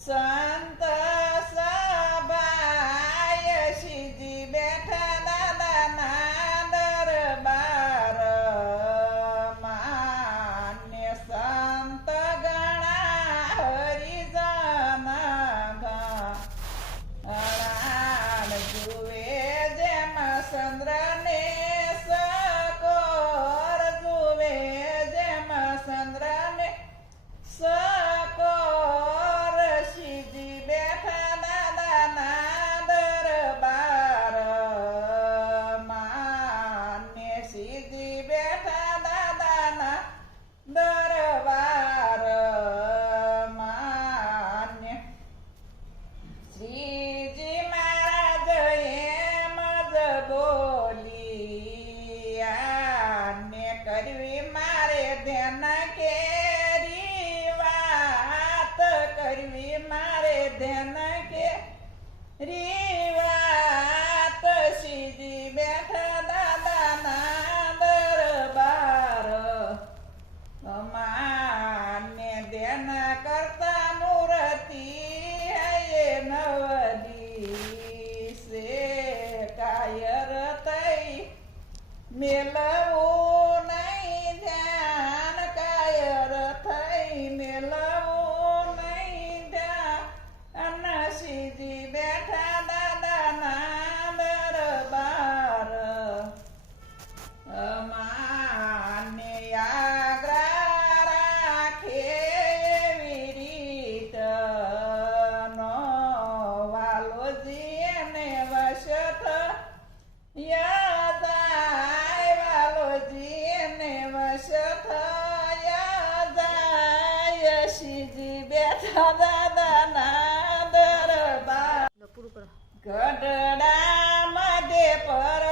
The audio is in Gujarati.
સંત સભાય શ્રીજી બેઠા દાદાના દરબાર માન્ય સંત ગણા હરિજન ગણાણ જુએ જેમ ચંદ્રને સકોર જુએ જેમ ચંદ્રને સકોર શ્રીજી બેઠા દાદાના દરબાર માન્ય શ્રીજી બેઠા દાદાના દરબાર માન્ય શ્રીજી મહારાજ એમ જ બોલિયાને કરવી મારે ધ્યાન કેરી વાત કરવી મારે ધ્યાન કેરી વાત શ્રીજી બેઠા દાદાના દરબાર માન્ય ધ્યાન કરતા મૂર્તિ નવદી સે કાયર તઈ મેલવું નહીં ધ્યાન કાયર થઈ મેલવું નહીં ધ્યાન શ્રીજી બેઠા દાદાના દરબાર માને આગ્રા રાખે એવી રીત નો વાલોજી એને વશ યાદાય વાલોજી એને વશ થયા જાય શ્રીજી બેઠા દાદાના દરબાર ગઢડા મધ્ય પર